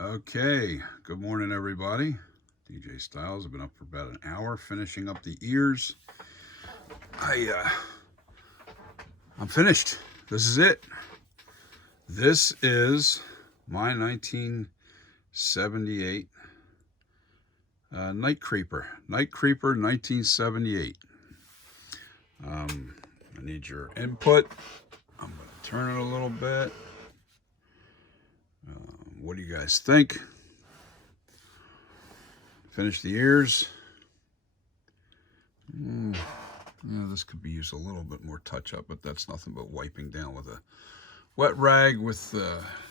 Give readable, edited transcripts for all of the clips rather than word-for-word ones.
Okay, good morning, everybody. DJ Styles. I've been up for about an hour finishing up the ears. I'm finished. This is it. This is my 1978 Night Creeper. Night Creeper 1978. I need your input. I'm going to turn it a little bit. What do you guys think? Finish the ears. Yeah, this could be used a little bit more touch up, but that's nothing but wiping down with a wet rag with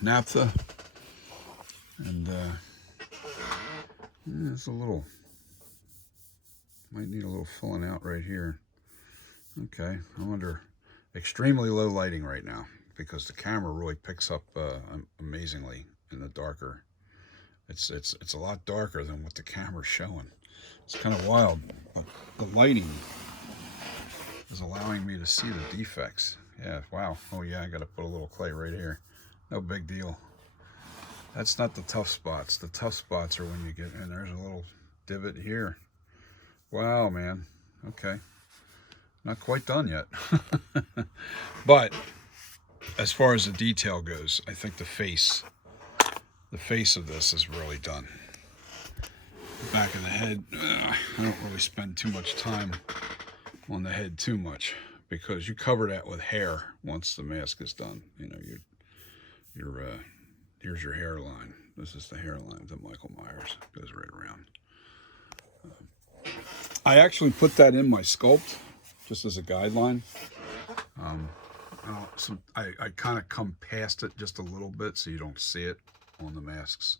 naphtha. And it's a little, might need a little filling out right here. Okay, I'm under extremely low lighting right now because the camera really picks up amazingly in the darker. It's a lot darker than what the camera's showing. It's kind of wild. The lighting is allowing me to see the defects. Yeah, wow. Oh yeah, I got to put a little clay right here. No big deal. That's not the tough spots. The tough spots are when you get, and there's a little divot here. Wow, man. Okay. Not quite done yet. But as far as the detail goes, I think the face of this is really done. The back of the head, I don't really spend too much time on the head too much because you cover that with hair once the mask is done. You know, here's your hairline. This is the hairline that Michael Myers goes right around. I actually put that in my sculpt just as a guideline. So I kind of come past it just a little bit so you don't see it on the masks.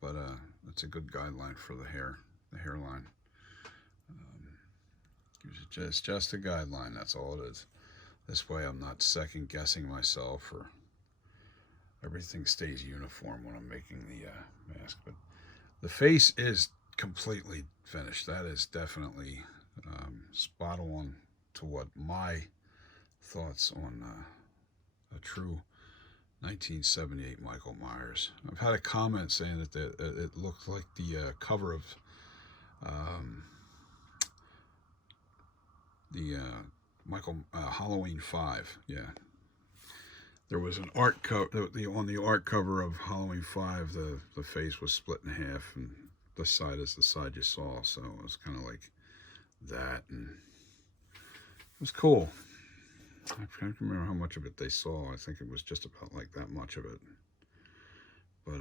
But it's a good guideline for the hairline. It's just a guideline, that's all it is. This way I'm not second guessing myself, or everything stays uniform when I'm making the mask. But the face is completely finished. That is definitely spot on to what my thoughts on a true 1978 Michael Myers. I've had a comment saying that it looked like the cover of the Michael Halloween 5. Yeah, there was an art cover on the art cover of Halloween 5. The face was split in half, and the side is the side you saw. So it was kind of like that, and it was cool. I can't remember how much of it they saw. I think it was just about like that much of it. But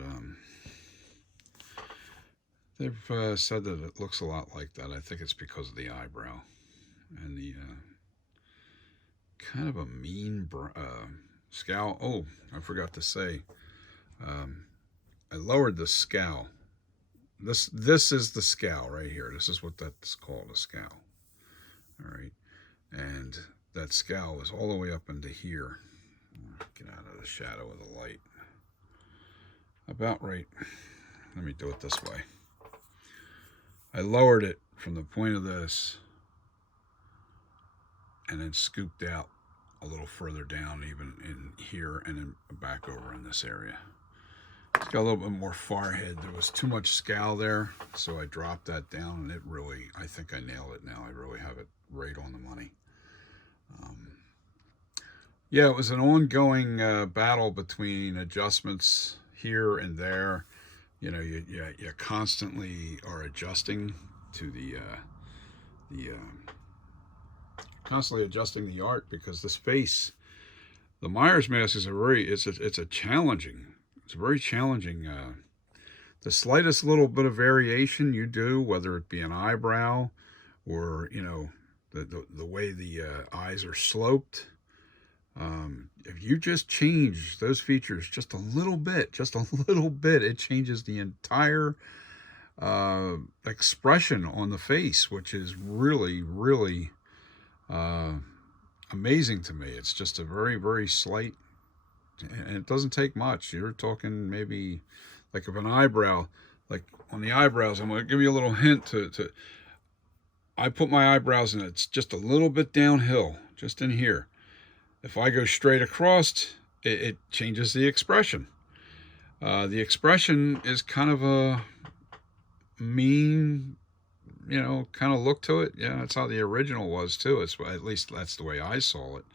they've said that it looks a lot like that. I think it's because of the eyebrow and the kind of a mean scowl. Oh, I forgot to say, I lowered the scowl. This is the scowl right here. This is what that's called, a scowl. All right, and that scowl is all the way up into here. Get out of the shadow of the light. About right. Let me do it this way. I lowered it from the point of this and then scooped out a little further down, even in here, and then back over in this area. It's got a little bit more forehead. There was too much scowl there, so I dropped that down, and it really, I think I nailed it now. I really have it right on the money. Yeah, it was an ongoing battle between adjustments here and there. You know, you constantly are adjusting to the constantly adjusting the art, because this face, the Myers mask is it's a very challenging. The slightest little bit of variation you do, whether it be an eyebrow or the way the eyes are sloped. If you just change those features just a little bit, it changes the entire expression on the face, which is really, really amazing to me. It's just a very, very slight, and it doesn't take much. You're talking maybe like of an eyebrow, like on the eyebrows. I'm going to give you a little hint to I put my eyebrows in, it's just a little bit downhill, just in here. If I go straight across, it changes the expression. The expression is kind of a mean, kind of look to it. Yeah, that's how the original was too. It's at least that's the way I saw it.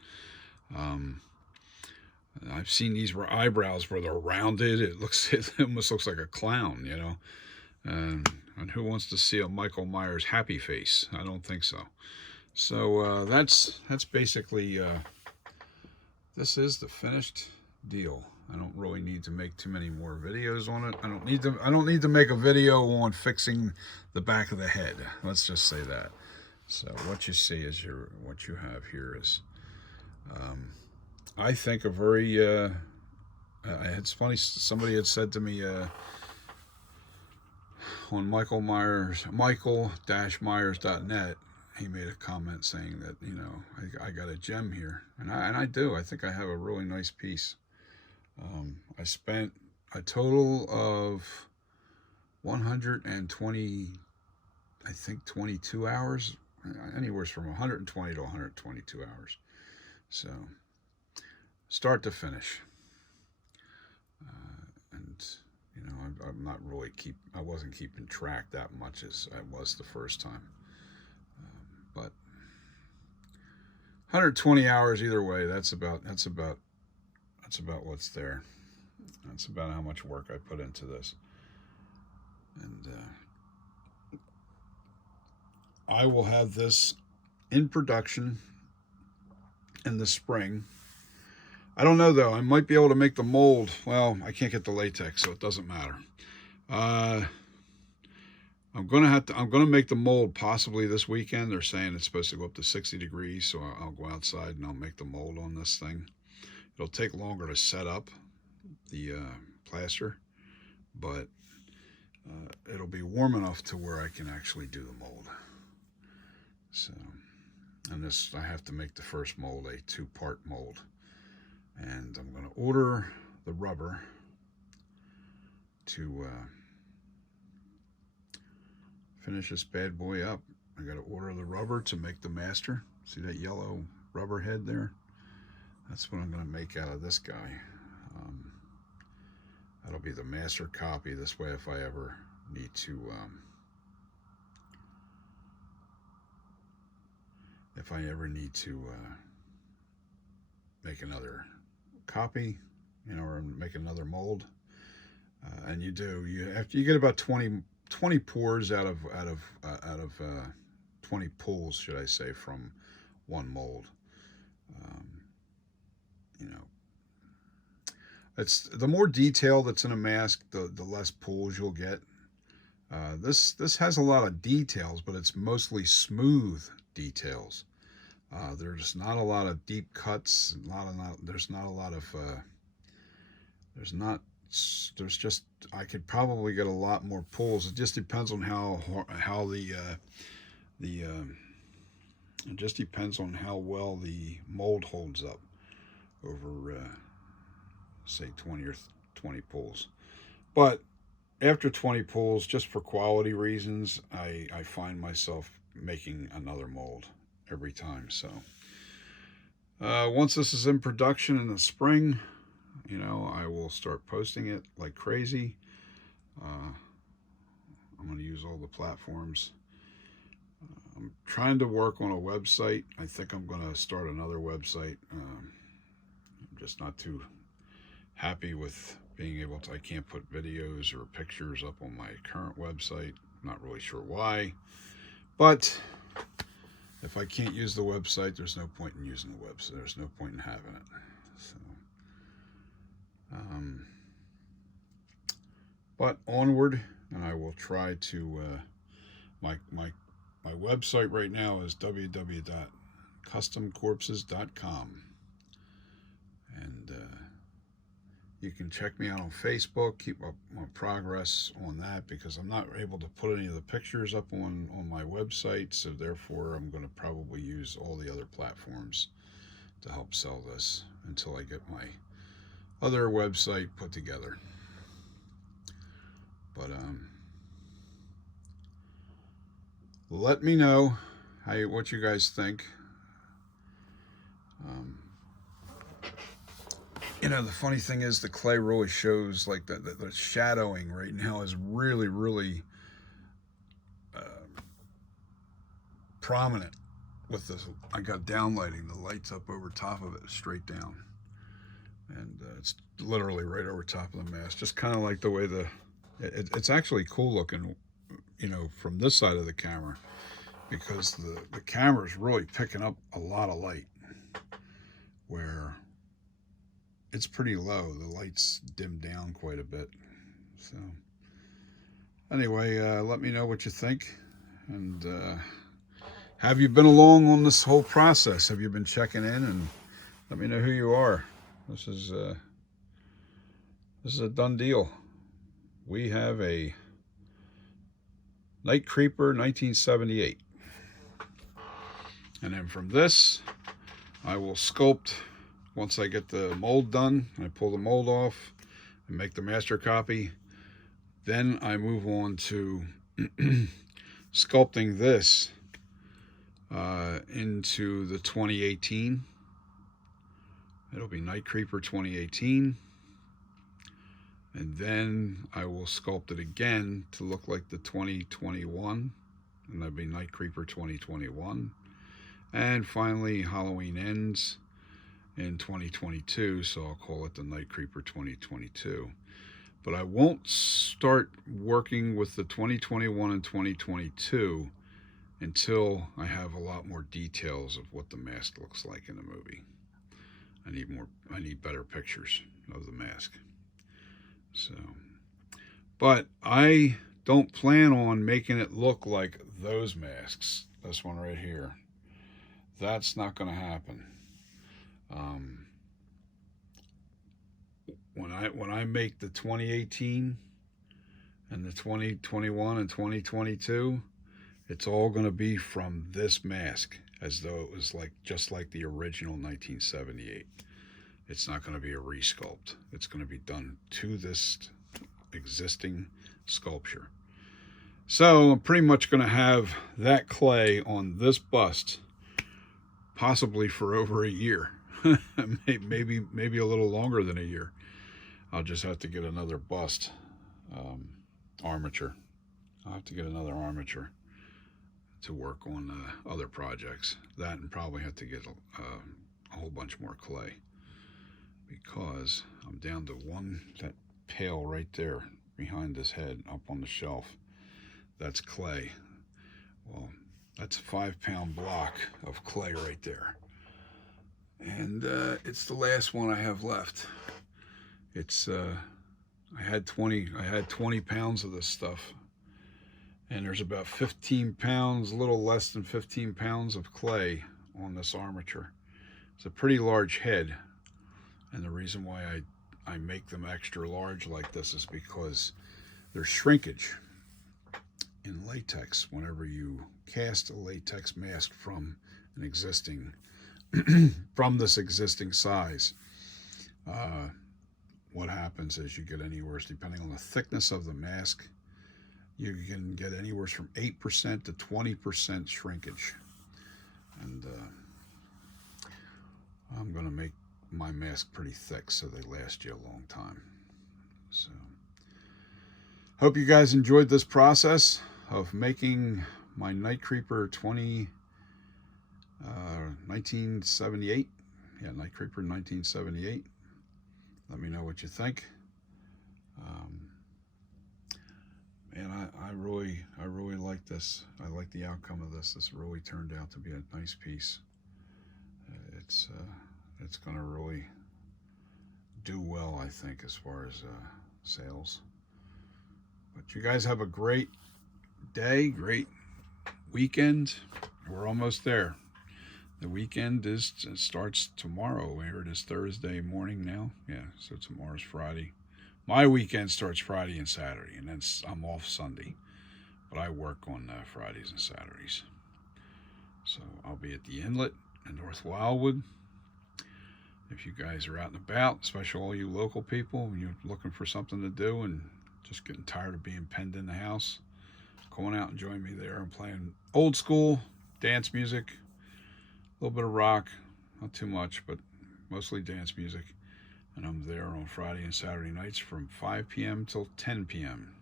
Um, I've seen these eyebrows where they're rounded. It almost looks like a clown, And who wants to see a Michael Myers happy face? I don't think so. So that's basically this is the finished deal. I don't really need to make too many more videos on it. I don't need to make a video on fixing the back of the head. Let's just say that. So what you see is what you have here is I think a very it's funny, somebody had said to me on michael-myers.net, he made a comment saying that, I got a gem here. And I do. I think I have a really nice piece. I spent a total of 120, I think 22 hours, anywhere from 120 to 122 hours. So, start to finish. And I'm not really I wasn't keeping track that much as I was the first time. But 120 hours either way, that's about what's there. That's about how much work I put into this. And I will have this in production in the spring. I don't know though. I might be able to make the mold. Well, I can't get the latex, so it doesn't matter. I'm gonna make the mold possibly this weekend. They're saying it's supposed to go up to 60 degrees, so I'll go outside and I'll make the mold on this thing. It'll take longer to set up the plaster, but it'll be warm enough to where I can actually do the mold. So, and I have to make the first mold a 2-part mold. And I'm going to order the rubber to finish this bad boy up. I got to order the rubber to make the master. See that yellow rubber head there? That's what I'm going to make out of this guy. That'll be the master copy. This way, if I ever need to make another copy, or make another mold, and you get about 20 pours out of 20 pulls, should I say, from one mold. It's the more detail that's in a mask, the less pulls you'll get. This has a lot of details, but it's mostly smooth details. There's not a lot of deep cuts. I could probably get a lot more pulls. It just depends on how it just depends on how well the mold holds up over say 20 pulls. But after 20 pulls, just for quality reasons, I find myself making another mold every time. So once this is in production in the spring, I will start posting it like crazy. I'm going to use all the platforms. I'm trying to work on a website. I think I'm going to start another website. I'm just not too happy with being able to. I can't put videos or pictures up on my current website. I'm not really sure why, but if I can't use the website, there's no point in using the website. There's no point in having it. So, but onward, and I will try to. My website right now is www.customcorpses.com, and you can check me out on Facebook. Keep up my progress on that, because I'm not able to put any of the pictures up on my website, so therefore I'm going to probably use all the other platforms to help sell this until I get my other website put together. But let me know what you guys think. You know, the funny thing is the clay really shows like the shadowing right now is really, really prominent with this. I got downlighting, the lights up over top of it, straight down. And it's literally right over top of the mask. Just kind of like the way it's actually cool looking, you know, from this side of the camera, because the camera is really picking up a lot of light where it's pretty low. The lights dim down quite a bit. So anyway, let me know what you think. And have you been along on this whole process? Have you been checking in? And let me know who you are. This is a done deal. We have a NightCreeper 1978. And then from this, I will sculpt once I get the mold done. I pull the mold off and make the master copy. Then I move on to sculpting this into the 2018. It'll be NightCreeper 2018. And then I will sculpt it again to look like the 2021. And that'll be NightCreeper 2021. And finally, Halloween Ends in 2022, so I'll call it the NightCreeper 2022. But I won't start working with the 2021 and 2022 until I have a lot more details of what the mask looks like in the movie. I need better pictures of the mask. So, but I don't plan on making it look like those masks. This one right here. That's not going to happen. When I make the 2018 and the 2021 and 2022, it's all going to be from this mask, as though it was like just like the original 1978. It's not going to be a resculpt. It's going to be done to this existing sculpture. So I'm pretty much going to have that clay on this bust possibly for over a year. maybe a little longer than a year. I'll just have to get another bust armature. I'll have to get another armature to work on other projects. That, and probably have to get a whole bunch more clay, because I'm down to that pail right there behind his head up on the shelf. That's clay. Well, that's a 5-pound block of clay right there. And it's the last one I have left. It's I had 20 pounds of this stuff, and there's about 15 pounds, a little less than 15 pounds of clay on this armature. It's a pretty large head, and the reason why I make them extra large like this is because there's shrinkage in latex whenever you cast a latex mask from an existing from this existing size. What happens is you get anywhere, depending on the thickness of the mask, you can get anywhere from 8% to 20% shrinkage. And I'm going to make my mask pretty thick so they last you a long time. So hope you guys enjoyed this process of making my NightCreeper 1978. Yeah, NightCreeper 1978. Let me know what you think. Man, I really like this. I like the outcome of this. This really turned out to be a nice piece. It's going to really do well, I think, as far as sales. But you guys have a great day, great weekend. We're almost there. The weekend starts tomorrow. Here it is Thursday morning now. Yeah, so tomorrow's Friday. My weekend starts Friday and Saturday, and then I'm off Sunday. But I work on Fridays and Saturdays. So I'll be at the Inlet in North Wildwood. If you guys are out and about, especially all you local people, and you're looking for something to do and just getting tired of being penned in the house, come on out and join me there. I'm playing old school dance music, a little bit of rock, not too much, but mostly dance music. And I'm there on Friday and Saturday nights from 5 p.m. till 10 p.m.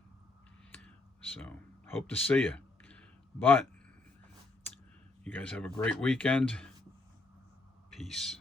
So, hope to see you. But, you guys have a great weekend. Peace.